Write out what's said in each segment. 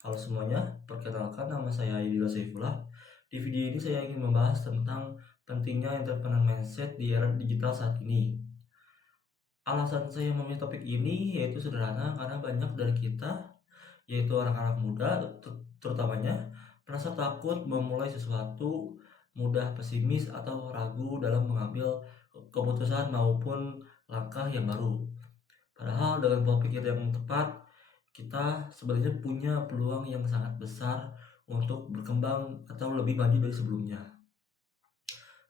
Halo semuanya, perkenalkan nama saya Yudhila Saifullah. Di video ini saya ingin membahas tentang pentingnya entrepreneur mindset di era digital saat ini. Alasan saya memilih topik ini yaitu sederhana karena banyak dari kita, yaitu anak-anak muda terutamanya, merasa takut memulai sesuatu, mudah pesimis atau ragu dalam mengambil keputusan maupun langkah yang baru. Padahal dengan pola pikir yang tepat, kita sebenarnya punya peluang yang sangat besar untuk berkembang atau lebih maju dari sebelumnya.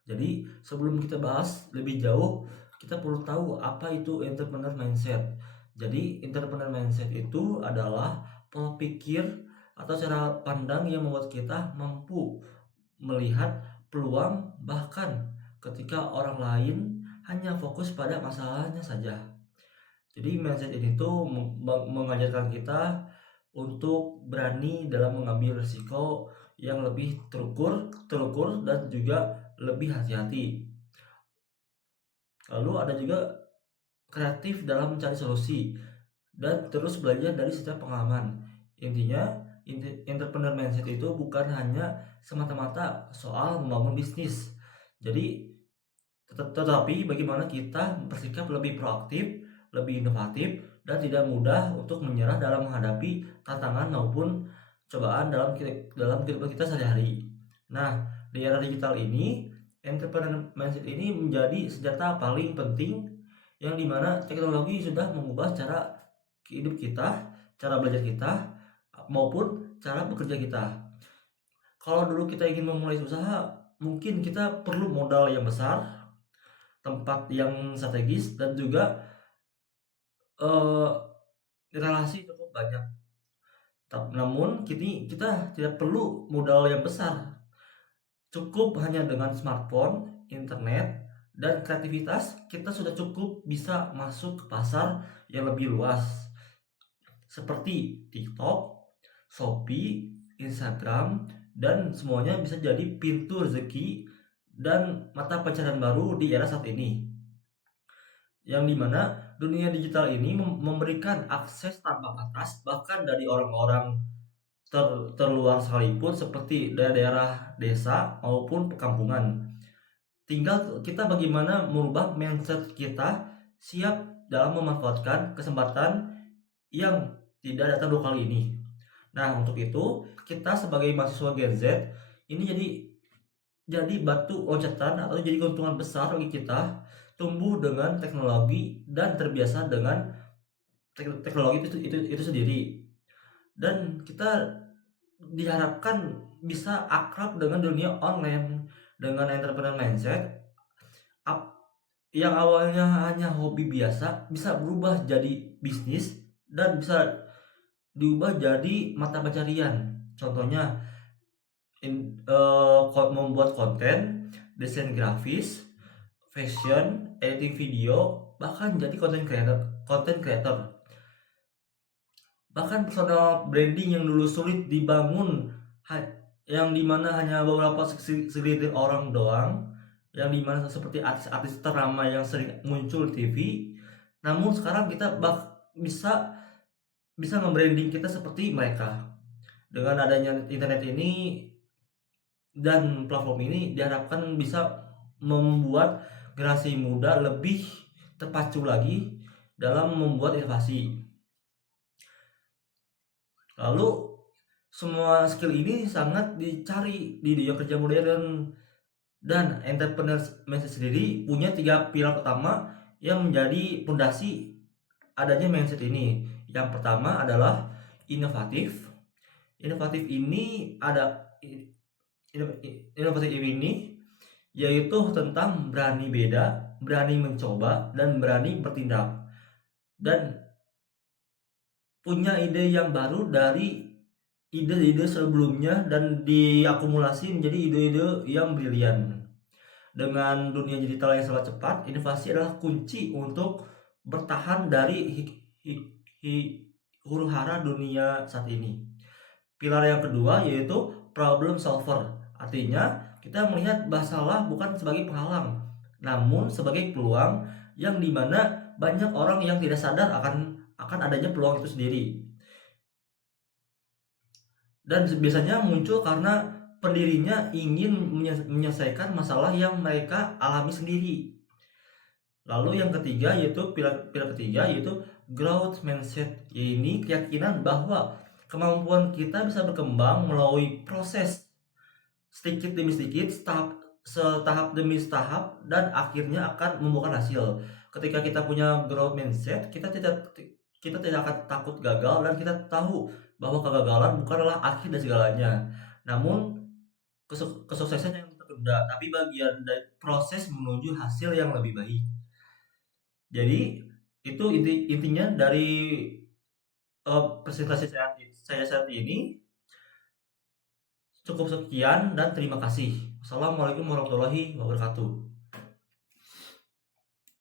Jadi sebelum kita bahas lebih jauh, kita perlu tahu apa itu entrepreneur mindset. Jadi entrepreneur mindset itu adalah pola pikir atau cara pandang yang membuat kita mampu melihat peluang bahkan ketika orang lain hanya fokus pada masalahnya saja. Jadi mindset ini tuh mengajarkan kita untuk berani dalam mengambil risiko yang lebih terukur dan juga lebih hati-hati. Lalu ada juga kreatif dalam mencari solusi dan terus belajar dari setiap pengalaman. Intinya, entrepreneur mindset itu bukan hanya semata-mata soal membangun bisnis. Jadi, tetapi bagaimana kita bersikap lebih proaktif, lebih inovatif, dan tidak mudah untuk menyerah dalam menghadapi tantangan maupun cobaan dalam kehidupan kita sehari-hari. Nah, di era digital ini, entrepreneur mindset ini menjadi senjata paling penting yang dimana teknologi sudah mengubah cara hidup kita, cara belajar kita, maupun cara bekerja kita. Kalau dulu kita ingin memulai usaha, mungkin kita perlu modal yang besar, tempat yang strategis, dan juga eh, relasi cukup banyak. Namun kini kita tidak perlu modal yang besar, cukup hanya dengan smartphone, internet, dan kreativitas kita sudah cukup bisa masuk ke pasar yang lebih luas seperti TikTok, Shopee, Instagram, dan semuanya bisa jadi pintu rezeki dan mata pencaharian baru di era saat ini. Yang dimana dunia digital ini memberikan akses tanpa batas bahkan dari orang-orang terluar sekalipun seperti daerah-daerah desa maupun perkampungan. Tinggal kita bagaimana merubah mindset kita siap dalam memanfaatkan kesempatan yang tidak datang 2 kali ini. Nah, untuk itu kita sebagai mahasiswa Gen Z ini jadi batu loncatan atau jadi keuntungan besar bagi kita tumbuh dengan teknologi dan terbiasa dengan teknologi itu sendiri. Dan kita diharapkan bisa akrab dengan dunia online dengan entrepreneur mindset yang awalnya hanya hobi biasa bisa berubah jadi bisnis dan bisa diubah jadi mata pencarian. Contohnya membuat konten, desain grafis, fashion, editing video, bahkan jadi content creator. Bahkan personal branding yang dulu sulit dibangun, yang dimana hanya beberapa segelintir orang doang, yang dimana seperti artis-artis ternama yang sering muncul di TV, namun sekarang kita bisa bisa membranding kita seperti mereka. Dengan adanya internet ini dan platform ini diharapkan bisa membuat generasi muda lebih terpacu lagi dalam membuat inovasi. Lalu semua skill ini sangat dicari di dunia kerja modern dan entrepreneur mindset sendiri punya 3 pilar utama yang menjadi pondasi adanya mindset ini. Yang pertama adalah inovatif. Inovatif ini inovatif ini yaitu tentang berani beda, berani mencoba, dan berani bertindak. Dan punya ide yang baru dari ide-ide sebelumnya dan diakumulasi menjadi ide-ide yang brilian. Dengan dunia digital yang sangat cepat, inovasi adalah kunci untuk bertahan dari huru-hara dunia saat ini. Pilar yang kedua yaitu problem solver. Artinya, kita melihat masalah bukan sebagai penghalang, namun sebagai peluang yang dimana banyak orang yang tidak sadar akan adanya peluang itu sendiri. dan biasanya muncul karena pendirinya ingin menyelesaikan masalah yang mereka alami sendiri. Lalu yang ketiga yaitu pilar ketiga yaitu growth mindset. Ini keyakinan bahwa kemampuan kita bisa berkembang melalui proses sedikit demi sedikit, setahap demi setahap, dan akhirnya akan membuahkan hasil. Ketika kita punya growth mindset, kita tidak akan takut gagal, dan kita tahu bahwa kegagalan bukanlah akhir dari segalanya. Namun kesuksesan yang tertunda, tapi bagian dari proses menuju hasil yang lebih baik. Jadi itu intinya dari presentasi saya saat ini. Cukup sekian dan terima kasih. Assalamualaikum warahmatullahi wabarakatuh.